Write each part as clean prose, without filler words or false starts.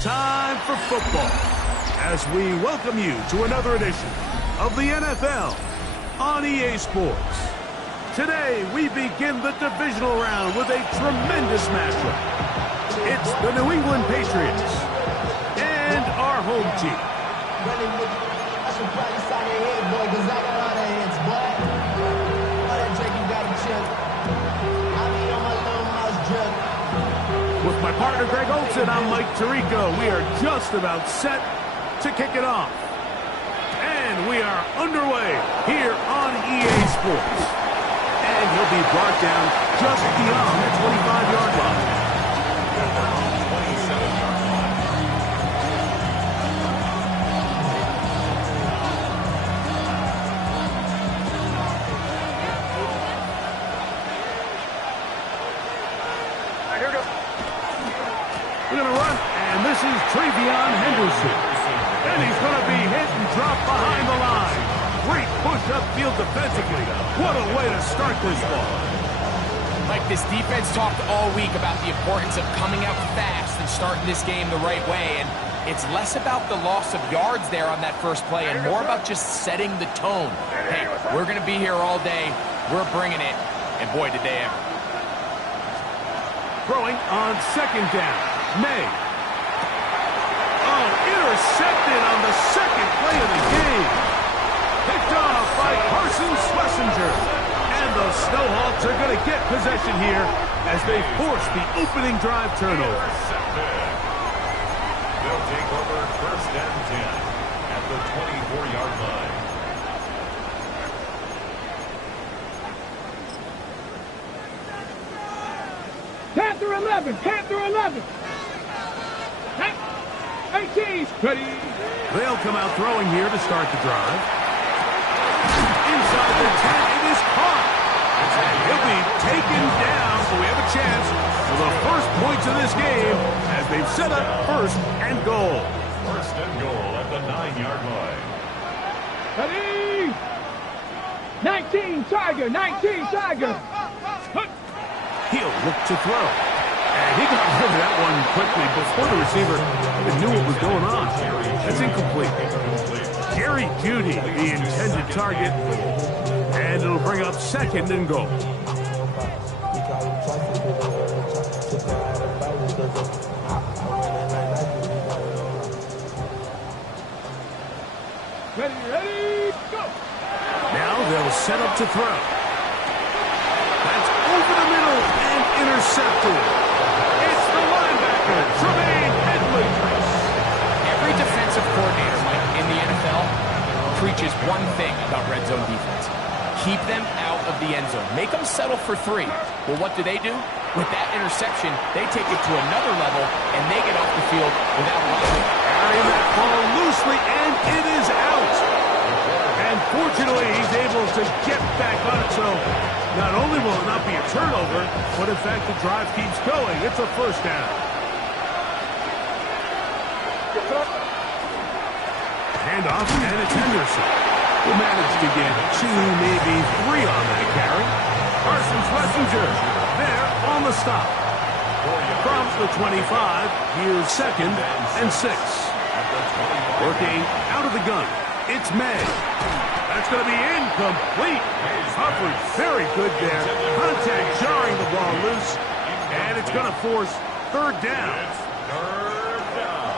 Time for football as we welcome you to another edition of the NFL on EA Sports. Today, we begin the divisional round with a tremendous matchup. It's the New England Patriots and our home team. With my partner, Greg Olson, I'm Mike Tirico. We are just about set to kick it off. And we are underway here on EA Sports. And he'll be brought down just beyond the 25-yard line. Here we go. We're going to run, and this is Travion Henderson. And he's going to be hit and dropped behind the line. Great push upfield defensively. What a way to start this ball. Like, this defense talked all week about the importance of coming out fast and starting this game the right way. And it's less about the loss of yards there on that first play and more about just setting the tone. Hey, we're going to be here all day. We're bringing it. And boy, did they ever. Throwing on second down. May. Oh, intercepted on the second play of the game. Picked off by Carson Schlesinger. And the Snowhawks are going to get possession here as they force the opening drive turnover. They'll take over first and 10 at the 24-yard line. Panther 11, Panther 11. 18, ready. They'll come out throwing here to start the drive. Inside the 10, it is caught. And he'll be taken down, so we have a chance for the first points of this game as they've set up first and goal. First and goal at the 9-yard line. Ready. 19, Tiger, 19, Tiger. He'll look to throw. And he got rid of that one quickly before the receiver even knew what was going on. That's incomplete. Jerry Jeudy, the intended target. And it'll bring up second and goal. Ready, go. Now they'll set up to throw. That's over the middle and intercepted. It's the linebacker, Tremaine Edmonds. Every defensive coordinator, Mike, in the NFL preaches one thing about red zone defense. Keep them out of the end zone. Make them settle for 3. Well, what do? With that interception, they take it to another level, and they get off the field without a lot. Carrying that ball loosely, and it is out. And fortunately, he's able to get back on it, so not only will it not be a turnover, but in fact the drive keeps going. It's a first down. Handoff, and it's Henderson. Who managed to get 2, maybe 3 on that carry. Carson Schlesinger there on the stop. From the 25, here's second and 6. Working out of the gun, it's May. That's going to be incomplete. Coverage very good there. Contact jarring the ball loose. And it's going to force third down. It's third down.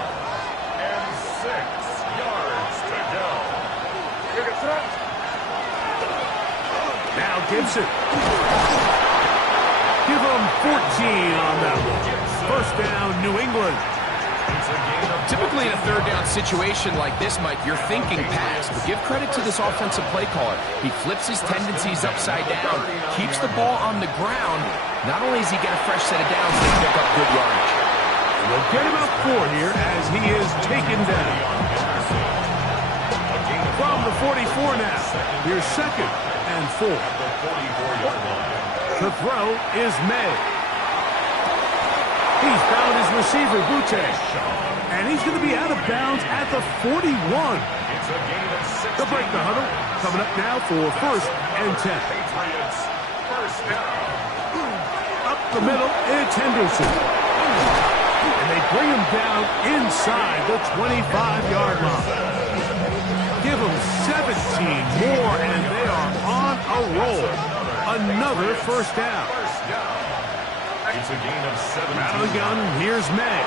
And 6 yards to go. Now Gibson. Give him 14 on that one. First down, New England. Typically in a third down situation like this, Mike, you're thinking pass, but give credit to this offensive play caller. He flips his tendencies upside down, keeps the ball on the ground. Not only does he get a fresh set of downs, they pick up good yardage. We'll get him up 4 here as he is taken down. From the 44 now, here's second and 4. The throw is May. He's found his receiver, Butte. And he's going to be out of bounds at the 41. They'll break the huddle. Coming up now for first and 10. Up the middle, it's Henderson. And they bring him down inside the 25-yard line. Give them 17 more, and they are on a roll. Another first down. It's a gain of 7. Out of the gun, here's May.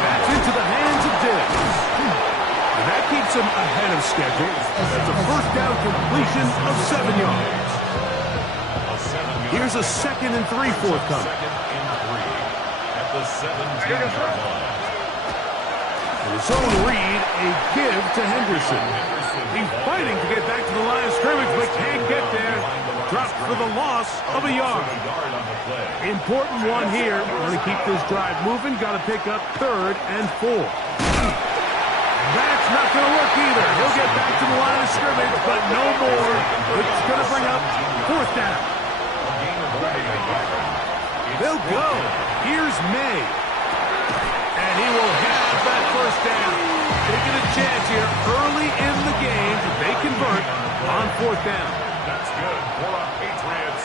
That's into the hands of Diggs. And that keeps him ahead of schedule. That's a first down completion of 7 yards. Here's a 2nd and 3 forthcoming. 2nd and 3 at the 17-yard line. And his own read, a give to Henderson. He's fighting to get back to the line of scrimmage, but can't get there. Dropped for the loss of a yard. Important one here. Want to keep this drive moving. Got to pick up 3rd and 4. That's not going to work either. He'll get back to the line of scrimmage, but no more. It's going to bring up 4th down. They'll go. Here's May. And he will have that first down. Taking a chance here early in the game. They convert on 4th down. That's good for our Patriots.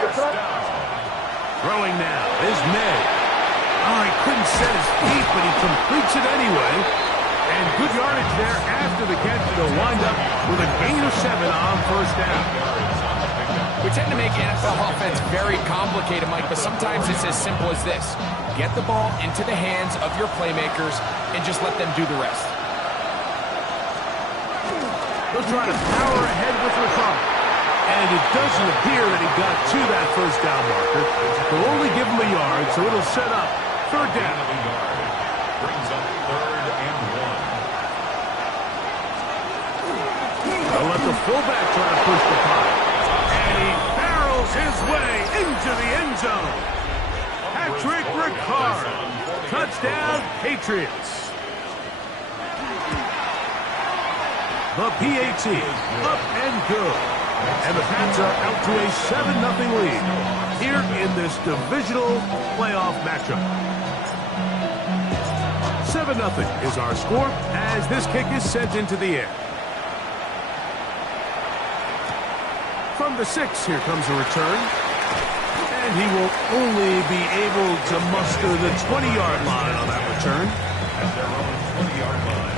First down. Throwing now is May. Oh, he couldn't set his feet, but he completes it anyway. And good yardage there after the catch. They'll wind up with a gain of 7 on first down. We tend to make NFL offense very complicated, Mike, but sometimes it's as simple as this. Get the ball into the hands of your playmakers and just let them do the rest. They'll try to power ahead with Ricard. And it doesn't appear that he got to that first down marker. They'll only give him a yard, so it'll set up 3rd down. Brings up 3rd and 1. They'll let the fullback try to push the pile. And he barrels his way into the end zone. Patrick Ricard. Touchdown, Patriots. The PAT up and good. And the Pats are out to a 7-0 lead here in this divisional playoff matchup. 7-0 is our score as this kick is sent into the air. From the 6, here comes a return. And he will only be able to muster the 20-yard line on that return. At their own 20-yard line.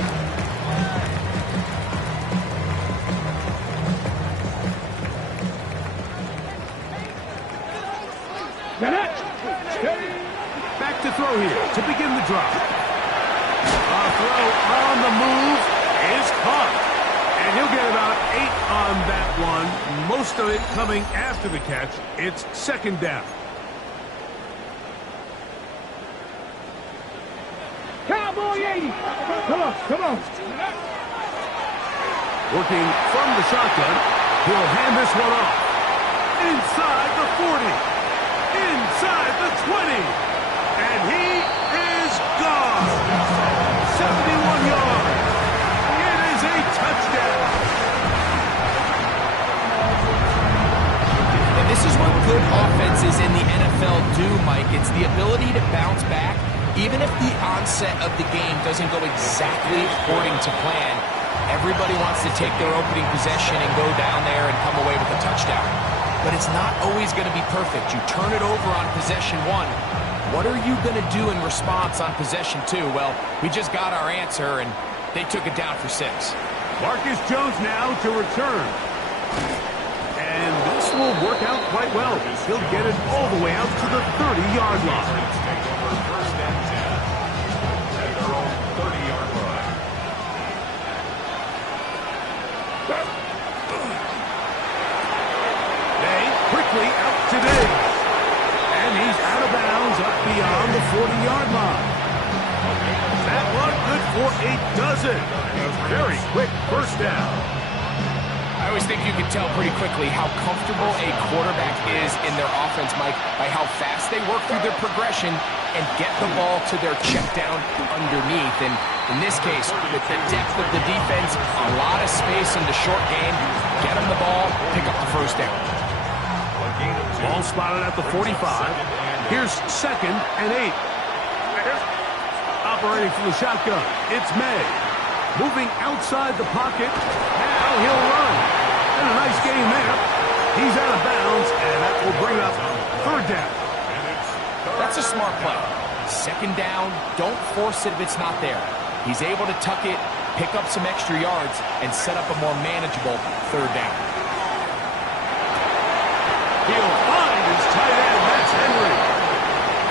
Back to throw here to begin the drive. A throw on the move is caught. And he'll get about 8 on that one. Most of it coming after the catch. It's 2nd down. Cowboy 80. Come on, come on. Working from the shotgun. He'll hand this one off. Inside the 40. Inside the 20. And he is gone. 71 yards. It is a touchdown. And this is what good offenses in the NFL do, Mike. It's the ability to bounce back, even if the onset of the game doesn't go exactly according to plan. Everybody wants to take their opening possession and go down there and come away with a touchdown. But it's not always going to be perfect. You turn it over on possession 1. What are you going to do in response on possession 2? Well, we just got our answer, and they took it down for 6. Marcus Jones now to return. And this will work out quite well. He'll get it all the way out to the 30-yard line. Take over 1st and 10 at their own 30-yard line. They quickly out today. And he's out of bounds up beyond the 40-yard line. That one good for a dozen. A very quick first down. I always think you can tell pretty quickly how comfortable a quarterback is in their offense, Mike, by how fast they work through their progression and get the ball to their check down underneath. And in this case, with the depth of the defense, a lot of space in the short game, get them the ball, pick up the first down. Ball spotted at the 45. Here's 2nd and 8. Operating from the shotgun, it's May. Moving outside the pocket. Now he'll run. And a nice game there. He's out of bounds, and that will bring up 3rd down. That's a smart play. Second down, don't force it if it's not there. He's able to tuck it, pick up some extra yards, and set up a more manageable third down. He'll find his tight end, that's Henry.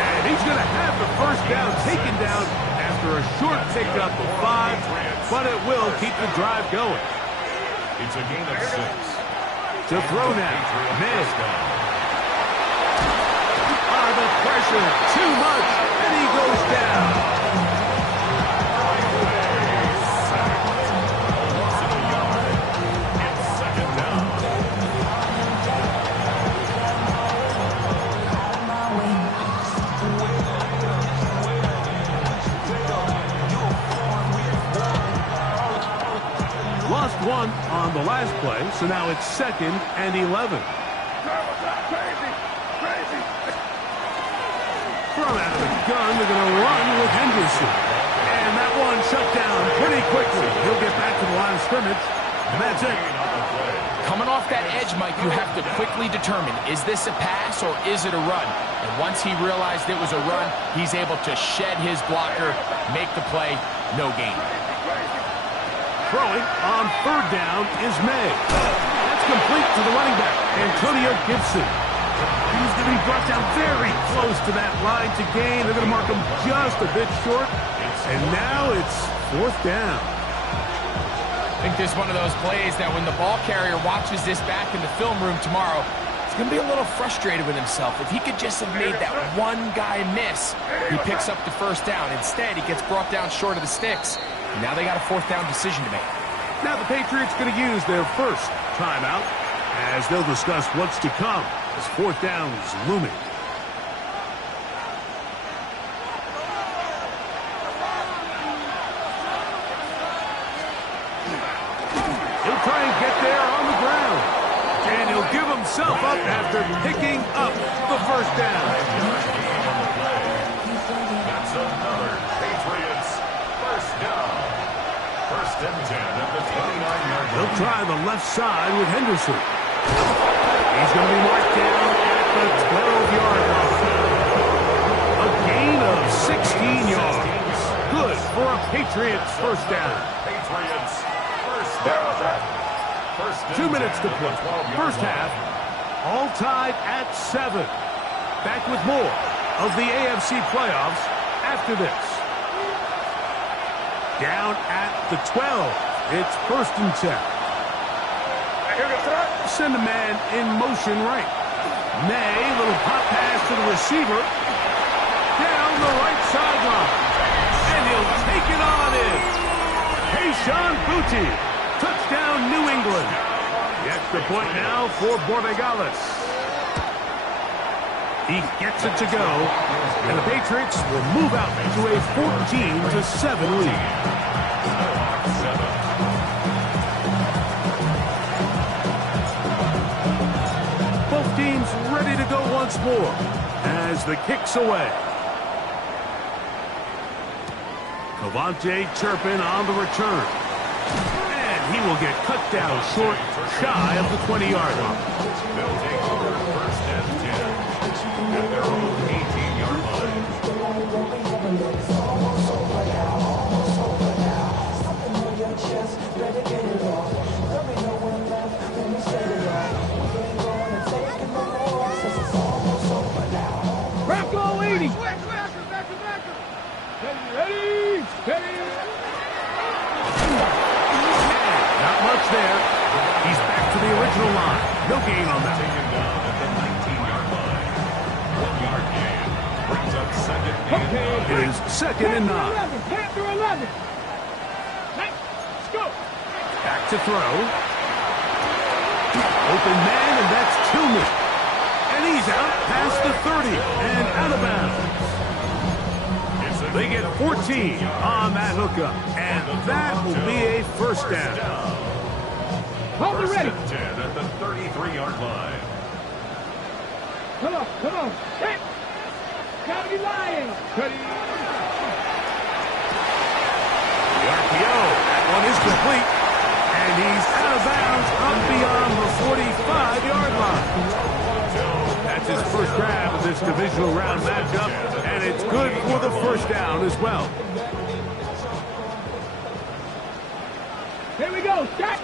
And he's going to have the first down taken down after a short pickup of 5, but it will keep the drive going. It's a gain of 6. To throw now, May. The pressure, too much, and he goes down. Lost one on the last play, so now it's 2nd and 11. From out of the gun, they're going to run with Henderson. And that one shut down pretty quickly. He'll get back to the line of scrimmage, and that's it. Coming off that edge, Mike, you have to quickly determine, is this a pass or is it a run? And once he realized it was a run, he's able to shed his blocker, make the play, no gain. Throwing on 3rd down is May. That's complete to the running back, Antonio Gibson. He's going to be brought down very close to that line to gain. They're going to mark him just a bit short. And now it's 4th down. I think this is one of those plays that when the ball carrier watches this back in the film room tomorrow, he's going to be a little frustrated with himself. If he could just have made that one guy miss, he picks up the first down. Instead, he gets brought down short of the sticks. Now they got a 4th down decision to make. Now the Patriots going to use their first timeout as they'll discuss what's to come as 4th down is looming. He'll try and get there on the ground. And he'll give himself up after picking up the first down. That's another Patriots first down. 1st and 10 at the 29-yard line. He'll try the left side with Henderson. He's going to be marked down at the 12-yard line. A gain of 16 yards. Good for a Patriots first down. Patriots first down. 2 minutes to play. First half, all tied at 7. Back with more of the AFC playoffs after this. Down at the 12. It's 1st and 10. Send a man in motion right. May, little pop pass to the receiver. Down the right sideline. And he'll take it on in. Kayshon Boutte. Touchdown, New England. The extra point now for Borregales. He gets it to go. And the Patriots will move out to a 14-7 lead. Both teams ready to go once more as the kick's away. Cavante Turpin on the return. And he will get cut down short, shy of the 20-yard line. They'll take over 1st and 10 at their own 18-yard line. Bronco 80. Ready, steady. Not much there. He's back to the original line. No gain on that. Taken down at the 19-yard line. 1-yard gain brings up 2nd and 9. It is 2nd and 9. Panther 11. Let's go. Back to throw. Open man, and that's Tillman. And he's out past the 30 and out of bounds. They get 14 on that hookup, and that will be a first down. Hold it ready. 1st and 10 at the 33-yard line. Come on. Hey. Gotta be lying. Ready. The RPO, that one is complete, and he's out of bounds up beyond the 45-yard line. That's his first grab of this divisional round matchup, and And it's good for the first down as well. Here we go. Shot.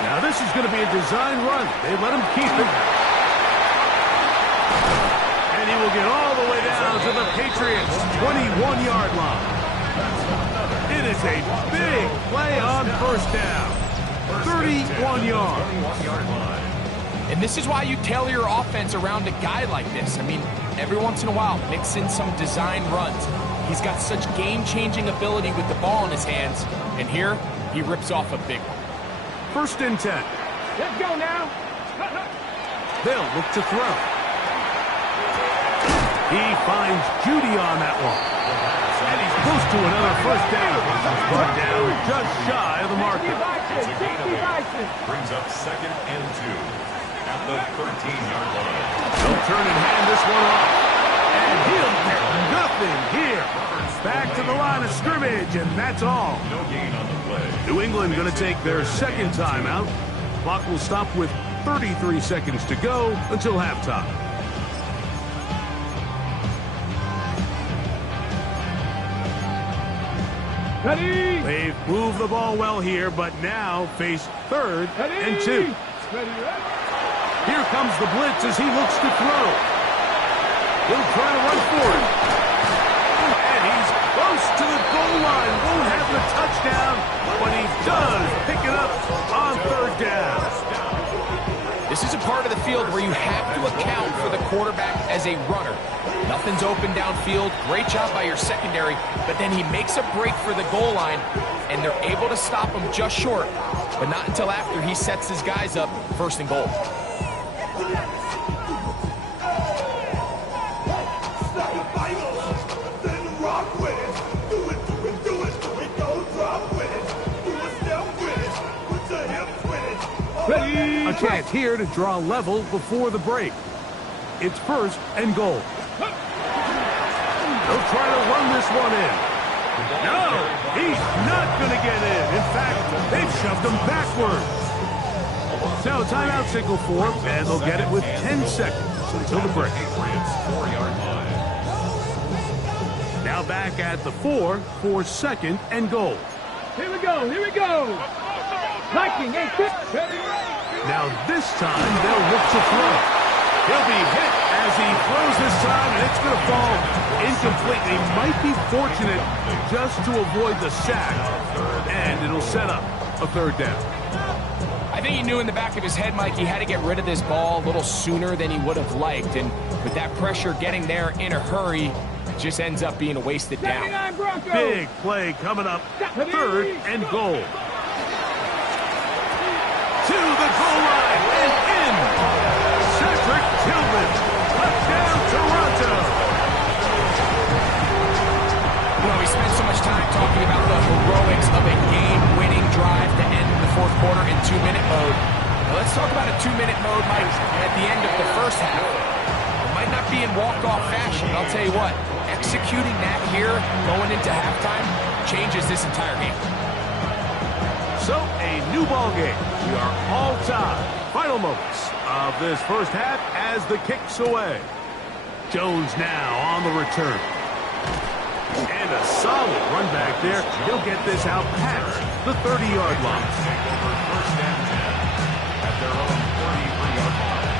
Now this is going to be a design run. They let him keep it. And he will get all the way down to the Patriots' 21-yard line. It is a big play on first down. 31 yards. And this is why you tailor your offense around a guy like this. I mean, every once in a while, mix in some design runs. He's got such game-changing ability with the ball in his hands. And here, he rips off a big one. 1st and 10. Let's go now. They'll look to throw. He finds Judy on that one. And he's close to another first down. But down just shy of the marker. Brings up 2nd and 2 at the 13-yard line. They'll turn and hand this one off. And he'll get nothing here. Back to the line of scrimmage, and that's all. No gain on the play. New England going to take their 2nd timeout. Clock will stop with 33 seconds to go until halftime. Ready. They've moved the ball well here, but now face 3rd and 2. Here comes the blitz as he looks to throw. He'll try to run for it. And he's close to the goal line. Won't have the touchdown, but he does pick it up on 3rd down. This is a part of the field where you have to account for the quarterback as a runner. Nothing's open downfield. Great job by your secondary, but then he makes a break for the goal line, and they're able to stop him just short, but not until after he sets his guys up 1st and goal. A chance here to draw level before the break. It's 1st and goal. They'll try to run this one in. No, he's not going to get in. In fact, they've shoved him backwards. So timeout signal for him, and they'll get it with 10 seconds until the break. Now back at the 4 for 2nd and goal. Here we go. Here we go. Liking a quick. Now this time they'll look to throw. He'll be hit as he throws this time, and it's going to fall incomplete. He might be fortunate just to avoid the sack, and it'll set up a 3rd down. I think he knew in the back of his head, Mike, he had to get rid of this ball a little sooner than he would have liked, and with that pressure getting there in a hurry, it just ends up being a wasted down. Big play coming up, 3rd and goal. To the goal line and in. Cedric Tillman. Touchdown, Toronto. You know, we spent so much time talking about the heroics of a game-winning drive to end the 4th quarter in 2-minute mode. Now let's talk about a 2-minute mode, Mike, at the end of the 1st half. It might not be in walk-off fashion, but I'll tell you what, executing that here going into halftime changes this entire game. So, a new ball game. We are all tied. Final moments of this 1st half as the kick's away. Jones now on the return. And a solid run back there. He'll get this out past the 30-yard line. 1st and 10 at their own 33-yard line.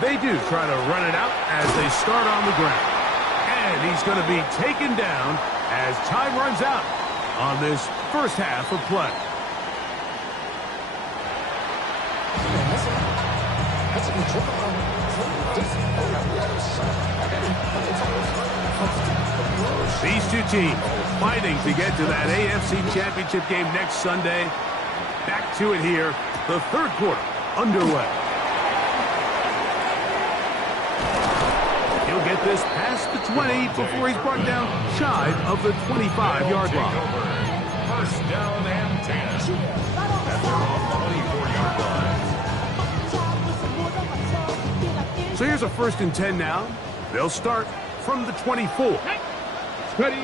They do try to run it out as they start on the ground. And he's going to be taken down as time runs out on this 1st half of play. These two teams fighting to get to that AFC Championship game next Sunday. Back to it here, the 3rd quarter underway. He'll get this past the 20 before he's brought down shy of the 25-yard line. 1st down and 10 at their own 24-yard line. So here's a 1st and 10 now. They'll start from the 24. Ready.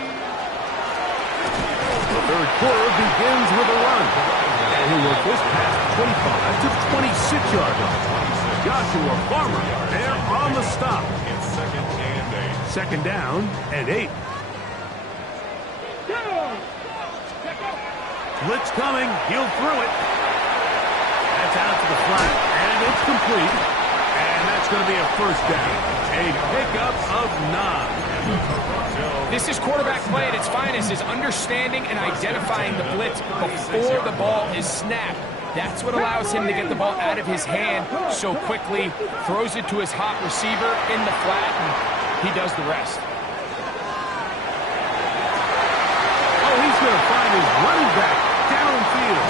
The 3rd quarter begins with a run. And he'll work this pass 25 to the 26-yard line. Joshua Farmer there on the stop. It's second and 8. Second down and 8. Blitz coming. He'll throw it. That's out to the flat, and it's complete. And that's going to be a first down. A pickup of 9. This is quarterback play at its finest, is understanding and identifying the blitz before the ball is snapped. That's what allows him to get the ball out of his hand so quickly, throws it to his hot receiver in the flat, and he does the rest. Oh, he's going to find his running back downfield.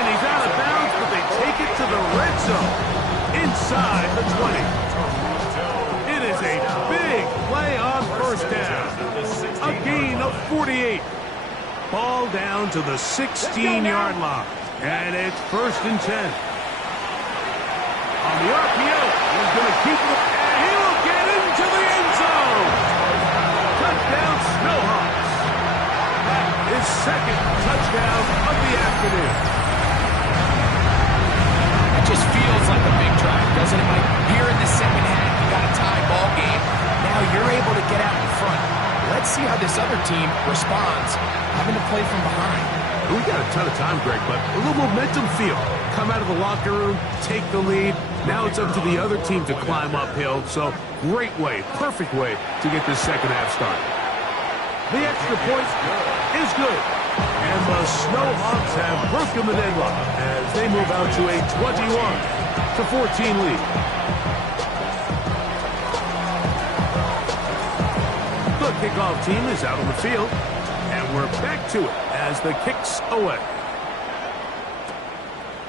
And he's out of bounds, but they take it to the red zone inside the 20. It is a big play on first down. A gain of 48. Ball down to the 16-yard line. And it's first and 10. On the RPO, he's going to keep it, and he will get into the end zone. Touchdown, Snowhawks. That is second touchdown of the afternoon. It just feels like a big drive, doesn't it, Mike? Here in the second half, you got a tie ball game. Now you're able to get out in front. Let's see how this other team responds, having to play from behind. We got a ton of time, Greg, but a little momentum feel. Come out of the locker room, take the lead. Now it's up to the other team to climb uphill. So great way, perfect way to get this second half started. The extra point is good. And the Snowhawks have broken the deadlock as they move out to a 21-14 lead. The kickoff team is out on the field. And we're back to it as the kick's away.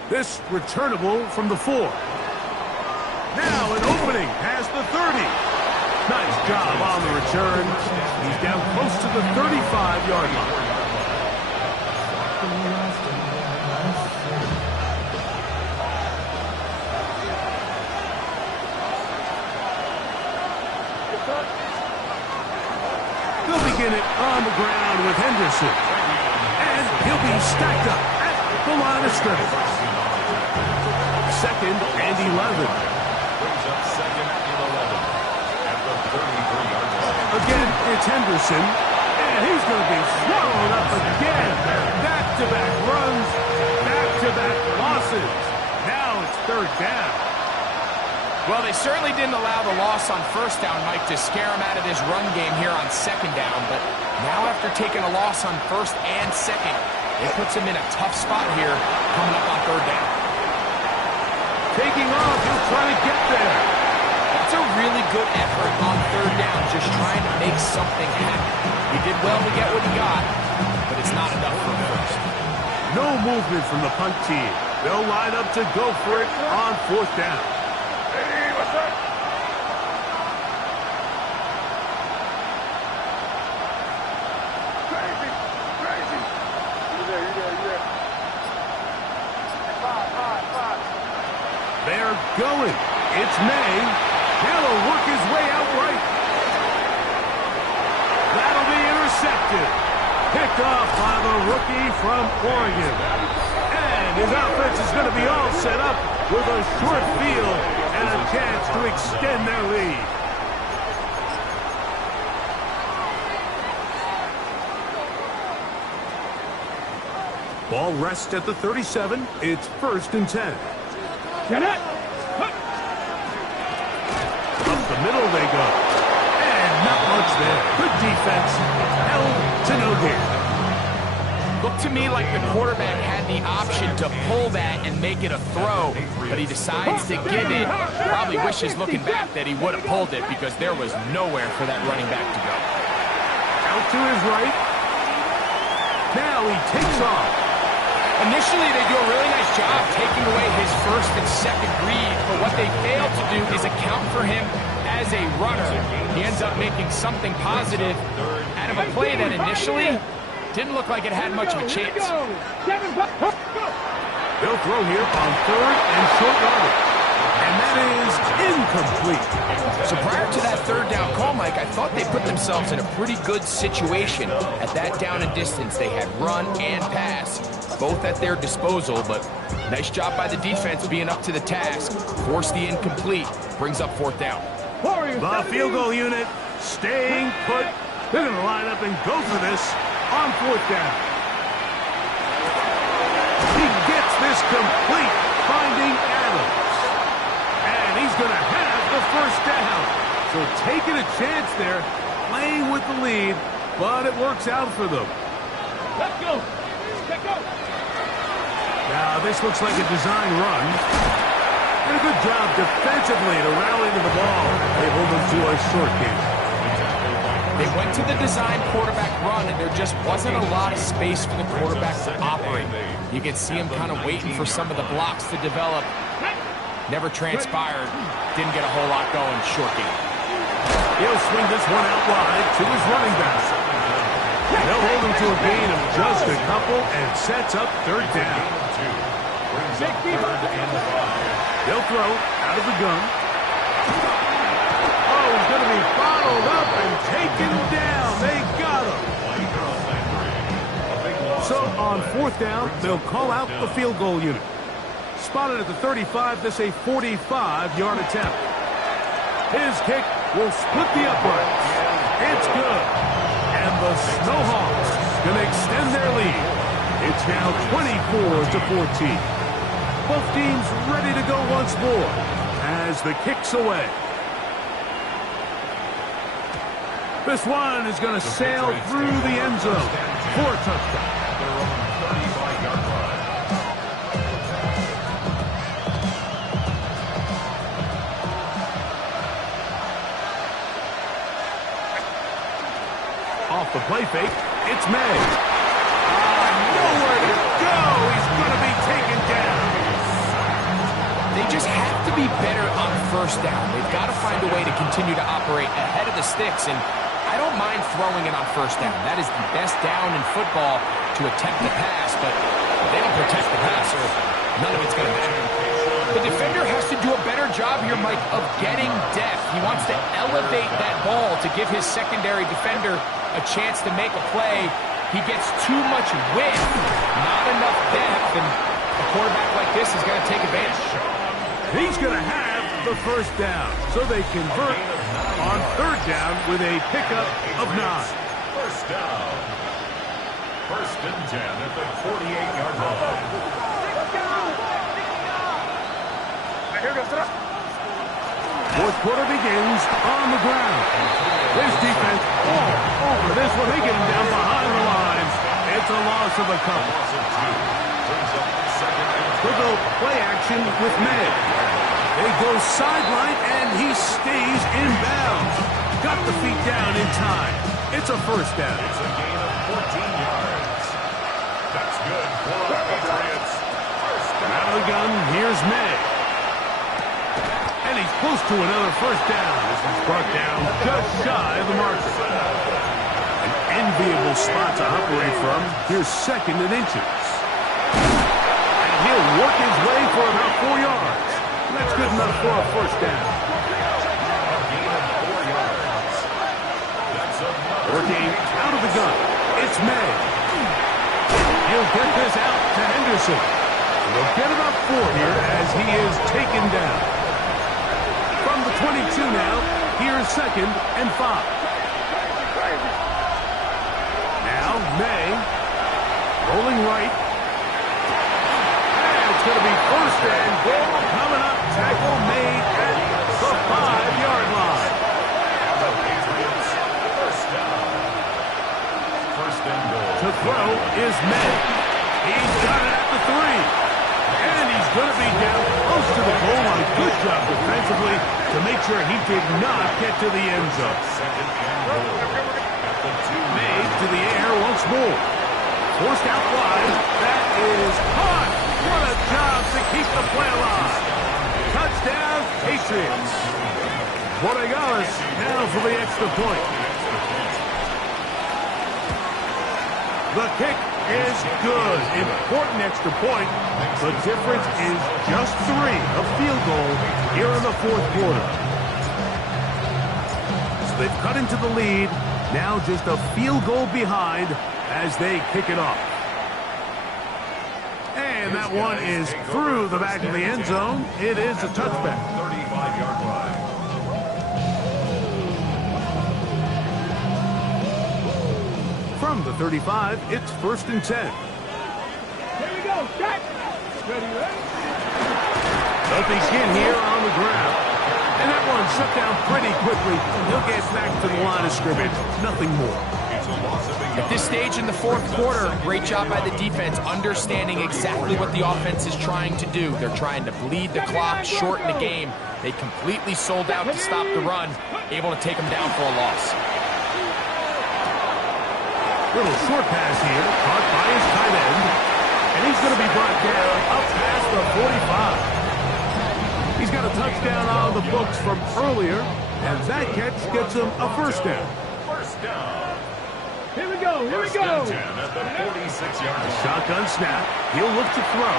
This returnable from the 4. Now an opening past the 30. Nice job on the return. He's down close to the 35-yard line. They'll begin it on the ground with Henderson. And he'll be stacked up at the line of scrimmage. Second and 11. Brings up second and 11 at the 33-yard line. Again, it's Henderson. And he's going to be swallowed up again. Back-to-back runs, back-to-back losses. Now it's third down. Well, they certainly didn't allow the loss on first down, Mike, to scare him out of this run game here on second down. But now after taking a loss on first and second, it puts him in a tough spot here coming up on third down. Taking off, he'll try to get there. That's a really good effort on third down, just trying to make something happen. He did well to get what he got, but it's not enough for first. No movement from the punt team. They'll line up to go for it on fourth down. They're going. It's May. He'll work his way out right. That'll be intercepted. Picked off by the rookie from Oregon. And his offense is going to be all set up with a short field and a chance to extend their lead. Ball rests at the 37. It's first and 10. Get it! Up the middle they go. And not much there. Good defense. Held to no gain. Looked to me like the quarterback had the option to pull that and make it a throw, but he decides to give it. Probably wishes looking back that he would have pulled it because there was nowhere for that running back to go. Out to his right. Now he takes off. Initially, they do a really nice job taking away his first and second read, but what they fail to do is account for him as a runner. He ends up making something positive out of a play that initially didn't look like it had much of a chance. They'll throw here on third and short yardage. And that is incomplete. So prior to that third down call, Mike, I thought they put themselves in a pretty good situation. At that down and distance, they had run and pass, both at their disposal, but Nice job by the defense being up to the task. Force the incomplete. Brings up 4th down. The field goal unit staying put. They're going to line up and go for this on 4th down. He gets this complete, finding Adams. And he's going to have the 1st down. So taking a chance there, playing with the lead, but it works out for them. Let's go. Let's go. Now, this looks like a design run. And a good job defensively to rally to the ball. They hold them to a short game. They went to the design quarterback run, and there just wasn't a lot of space for the quarterback to operate. You can see him kind of waiting for some of the blocks to develop. Never transpired. Didn't get a whole lot going. Short game. He'll swing this one out wide to his running back. They'll hold him to a gain of just a couple and sets up 3rd down. They'll throw out of the gun. Oh, he's going to be followed up and taken down. They got him. So on 4th down, they'll call out the field goal unit. Spotted at the 35, this a 45-yard attempt. His kick will split the uprights. It's good. And the Snowhawks can extend their lead. It's now 24-14. Both teams ready to go once more as the kick's away. This one is going to sail through the end zone for a touchdown. Off the play fake, it's May. Nowhere to go. He's going to be taken down. They just have to be better on 1st down. They've got to find a way to continue to operate ahead of the sticks, and I don't mind throwing it on 1st down. That is the best down in football to attempt the pass, but if they don't protect the passer, none of it's going to matter. The defender has to do a better job here, Mike, of getting depth. He wants to elevate that ball to give his secondary defender a chance to make a play. He gets too much width, not enough depth, and a quarterback like this is going to take advantage. He's going to have the 1st down, so they convert on 3rd down with a pickup of 9. 1st down. 1st and 10 at the 48-yard line. Fourth quarter begins on the ground. This defense all over this one. They get him down behind the line. It's a loss of a couple. They'll go play action with May. They go sideline, and he stays in bounds. Got the feet down in time. It's a 1st down. It's a gain of 14 yards. That's good for the Patriots. 1st down. Out of the gun, here's May. And he's close to another 1st down. This is brought down just shy of the marker. An enviable spot to operate from. Here's 2nd and inches. And he'll work his way for about 4 yards. That's good enough for a 1st down. Working out of the gun. It's May. He'll get this out to Henderson. They'll get about 4 here as he is taken down. From the 22 now, here's 2nd and 5. Now May, rolling right. And it's going to be 1st and goal coming up. Tackle made at the 5-yard line. The Patriots, 1st down. 1st and goal. To throw is May. He's got it at the 3. And he's going to be down close to the goal line. Good job defensively to make sure he did not get to the end zone. 2nd and goal. At the 2. Made to the air once more. Forced out wide. That is caught. What a job to keep the play alive. Touchdown, Patriots. Borregales now for the extra point. The kick is good. Important extra point. The difference is just 3, a field goal here in the 4th quarter. So they've cut into the lead. Now just a field goal behind as they kick it off. And And that one is through the back of the end zone. It is a touchback. 35-yard line. From the 35, it's 1st and 10. Here we go. Jack. Ready, ready? They'll begin here on the ground. And that one shut down pretty quickly. He'll get back to the line of scrimmage. Nothing more. At this stage in the fourth quarter, great job by the defense understanding exactly what the offense is trying to do. They're trying to bleed the clock, shorten the game. They completely sold out to stop the run, able to take them down for a loss. Little short pass here, caught by his tight end. And he's going to be brought down up past the 45. He's got a touchdown on the books from earlier, and that catch gets him a first down. First down. Here we go. Here we First go. and 10 at the 46-yard line. Shotgun snap. He'll look to throw.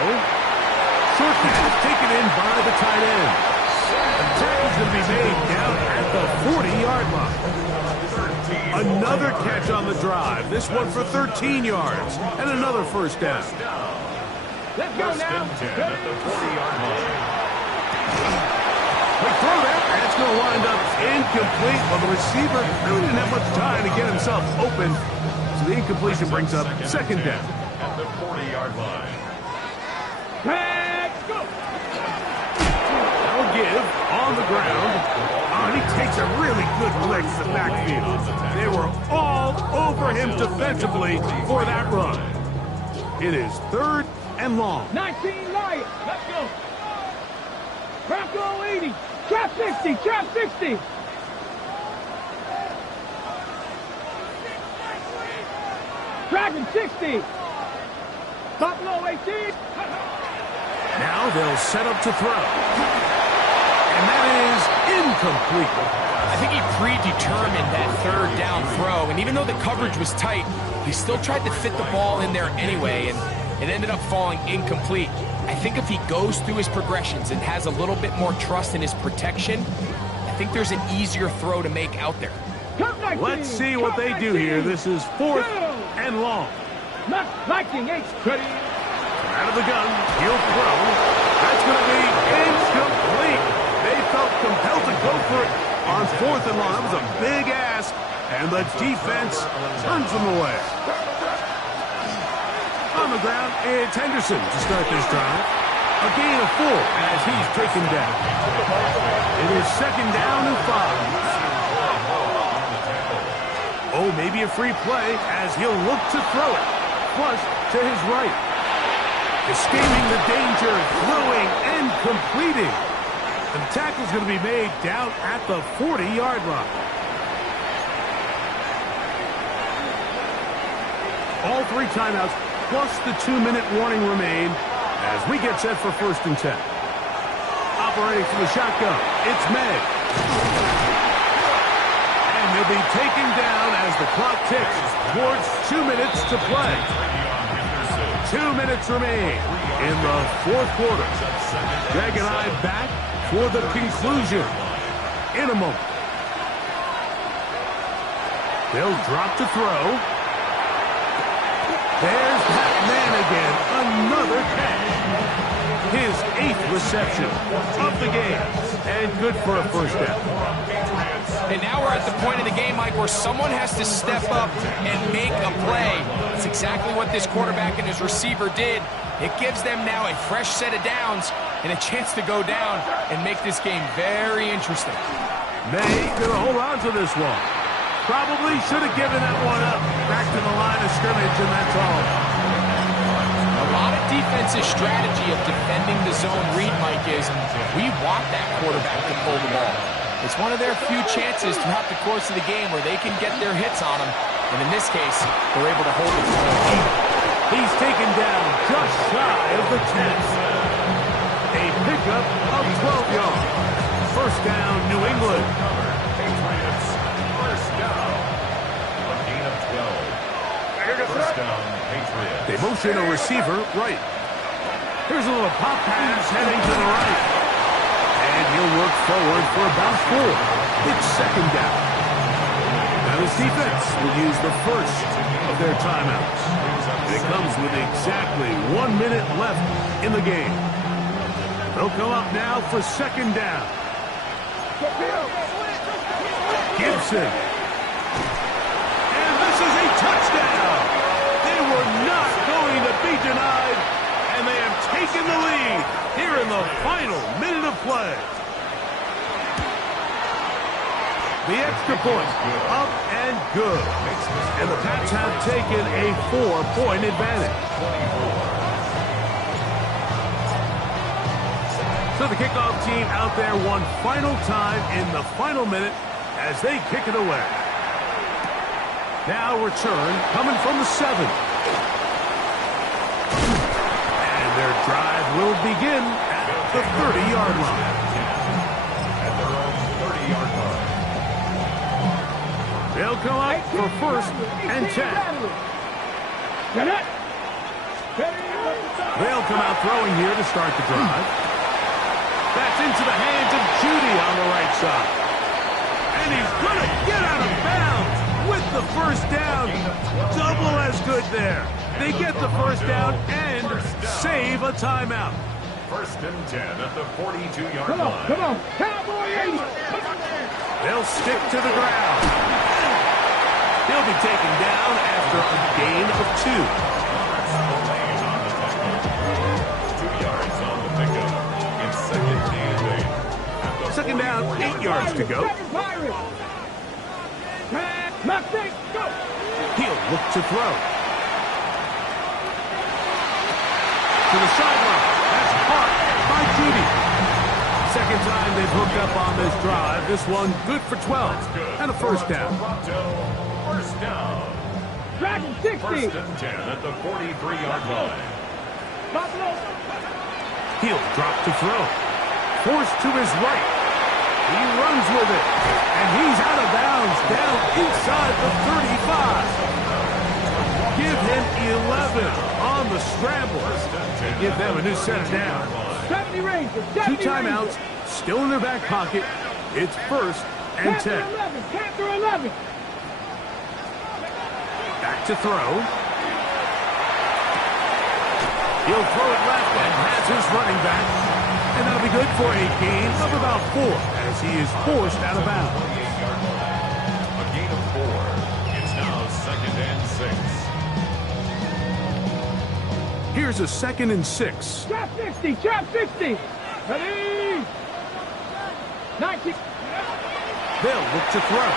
Short pass taken in by the tight end. The tackle's going to be made down at the 40-yard line. Another catch on the drive. This one for 13 yards. And another first down. Let's go First now. and 10 at the 40-yard line. Quick throw there. And it's going to wind up incomplete. Well, the receiver really didn't have much time to get himself open. So the incompletion brings up second down. At the 40-yard line. Let's go. That'll give on the ground. Oh, and he takes a really good flick to the backfield. They were all over him defensively for that run. It is 3rd and long. 19 Lions. Let's go. Bronco 80. Trap 60. Trap 60. Dragon 60. Buffalo 18. Now they'll set up to throw. And that is incomplete. I think he predetermined that third down throw, and even though the coverage was tight, he still tried to fit the ball in there anyway, and it ended up falling incomplete. I think if he goes through his progressions and has a little bit more trust in his protection, I think there's an easier throw to make out there. Let's see what they do here. This is 4th and long. Not liking H. Ready. Out of the gun, he'll throw. That's going to be incomplete. They felt compelled to go for it on 4th and long. That was a big ask, and the defense turns them away. On the ground, it's Henderson to start this drive. A gain of 4 as he's taken down. It is 2nd down and 5. Oh, maybe a free play as he'll look to throw it. Flush to his right. Escaping the danger, throwing and completing. And the tackle's going to be made down at the 40-yard line. All 3 timeouts plus the 2-minute warning remain as we get set for 1st and 10. Operating from the shotgun, it's May. And he'll be taken down as the clock ticks towards 2 minutes to play. 2 minutes remain in the 4th quarter. Greg and I back for the conclusion in a moment. They'll drop to throw. There's that man again. Another catch. His 8th reception of the game. And good for a first down. And now we're at the point of the game, Mike, where someone has to step up and make a play. It's exactly what this quarterback and his receiver did. It gives them now a fresh set of downs and a chance to go down and make this game very interesting. May gonna hold on to this one. Probably should have given that one up. Back to the line of scrimmage, and that's all. A lot of defensive strategy of defending the zone read, Mike, is we want that quarterback to pull the ball. It's one of their few chances throughout the course of the game where they can get their hits on him. And in this case, they're able to hold it for them. He's taken down just shy of the 10. A pickup of 12 yards. First down, New England. Patriots. First down. A gain of 12. First down, Patriots. They motion a receiver right. Here's a little pop pass heading to the right. And he'll work forward for about 4. It's 2nd down. Now this defense will use the first of their timeouts. And it comes with exactly 1 minute left in the game. They'll come up now for second down. Gibson. And this is a touchdown. They were not going to be denied, and they have taken the lead here in the final minute of play. The extra point, up and good. And the Pats have taken a 4-point advantage. So the kickoff team out there one final time in the final minute as they kick it away. Now return coming from the 7. And their drive will begin at the 30-yard line. At their own 30-yard line. They'll come up for first and 10. They'll come out throwing here to start the drive. That's into the hands of Judy on the right side. And he's going to get out of bounds with the first down. Double as good there. They get the first down and save a timeout. First and 10 at the 42-yard line. Come on, Cowboys! They'll stick to the ground. He'll be taken down after a gain of 2. 2 yards on the pickup. It's second and 8. Second down, 8 yards to go. He'll look to throw. To the sideline. That's caught by Judy. Second time they've hooked up on this drive. This one good for 12 and a first down. First down. Dragon 60. First and 10 at the 43-yard line. He'll drop to throw. Forced to his right. He runs with it. And he's out of bounds down inside the 35. Give him 11 on the scramble. And give them a new set of downs. 70 Rangers. 2 timeouts still in their back pocket. It's first and 10. 11. Capture 11. Back to throw. He'll throw it left and has his running back. And that'll be good for a gain of about 4 as he is forced out of bounds. A gain of 4. It's now second and 6. Here's a second and 6. Trap 60. Trap 60. Ready. 90. They'll look to throw.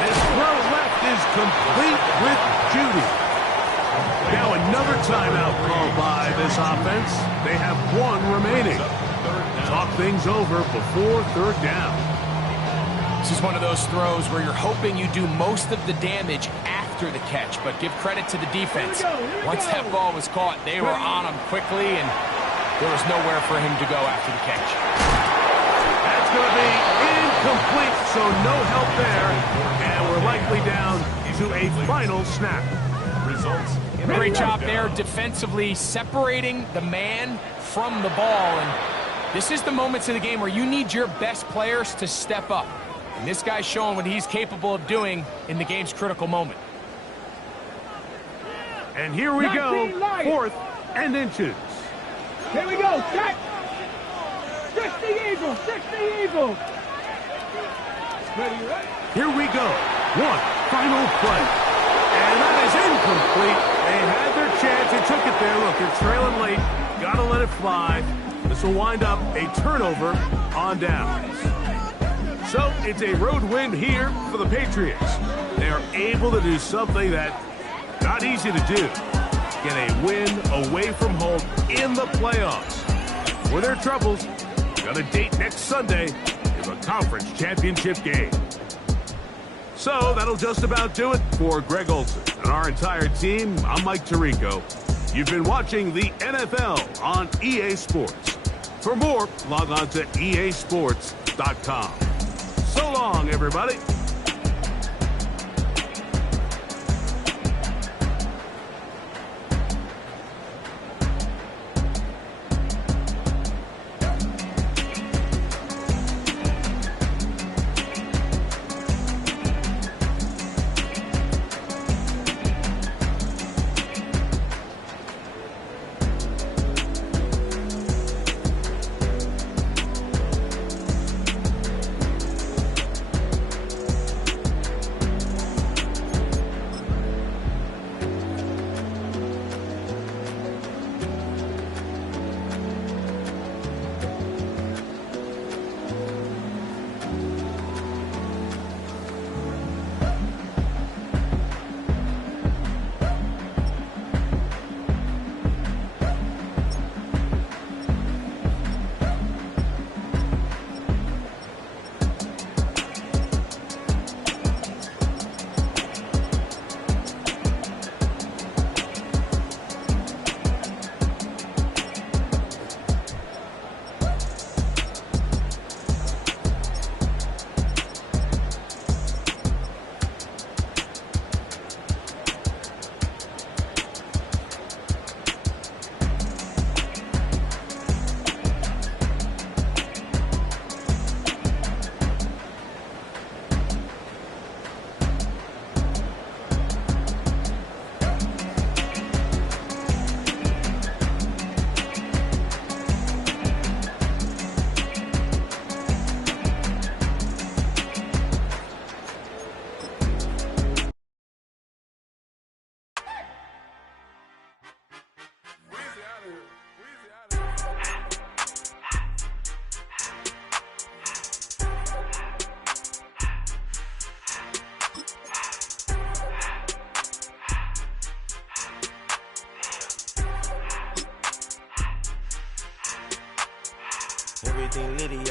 His throw left is complete with Judy. Now another timeout called by this offense. They have 1 remaining. Talk things over before third down. This is one of those throws where you're hoping you do most of the damage after the catch, but give credit to the defense. Once that ball was caught, they were on him quickly, and there was nowhere for him to go after the catch. That's going to be incomplete, so no help there. And we're likely down to a final snap. Results. Great job there defensively separating the man from the ball. And this is the moments in the game where you need your best players to step up. And this guy's showing what he's capable of doing in the game's critical moment. And here we go, 4th and inches. Here we go. Check. 60 Eagles. 60 Eagles. Ready, right? Here we go. 1 final play. And that is incomplete. They had their chance. They took it there. Look, they're trailing late. Got to let it fly. This will wind up a turnover on downs. So it's a road win here for the Patriots. They are able to do something that not easy to do. Get a win away from home in the playoffs. For their troubles, got a date next Sunday in the conference championship game. So that'll just about do it for Greg Olsen and our entire team. I'm Mike Tirico. You've been watching the NFL on EA Sports. For more, log on to easports.com. So long, everybody.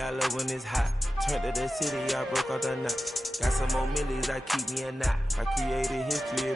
I love when it's hot. Turned to the city, I broke all the knot. Got some more millies, I keep me a knot. I created history,